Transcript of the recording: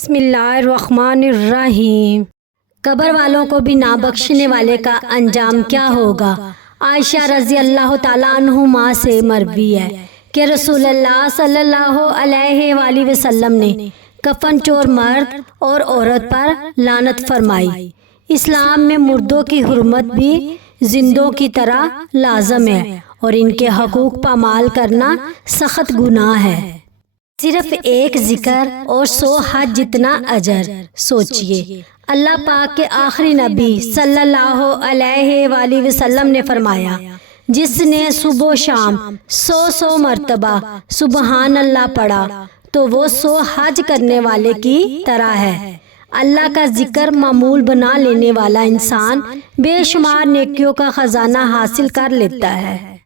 بسم اللہ الرحمن الرحیم۔ قبر والوں کو بھی نہ بخشنے والے کا انجام کیا ہوگا؟ عائشہ رضی اللہ تعالیٰ عنہما سے مروی ہے کہ رسول اللہ صلی اللہ علیہ وآلہ وسلم نے کفن چور مرد اور عورت پر لعنت فرمائی۔ اسلام میں مردوں کی حرمت بھی زندوں کی طرح لازم ہے اور ان کے حقوق پامال کرنا سخت گناہ ہے۔ صرف ایک ذکر اور 100 حج جتنا اجر۔ سوچئے، اللہ پاک کے آخری نبی صلی اللہ علیہ وآلہ وسلم نے فرمایا، جس نے صبح و شام 100 مرتبہ سبحان اللہ پڑھا تو وہ 100 حج کرنے والے کی طرح ہے۔ اللہ کا ذکر معمول بنا لینے والا انسان بے شمار نیکیوں کا خزانہ حاصل کر لیتا ہے۔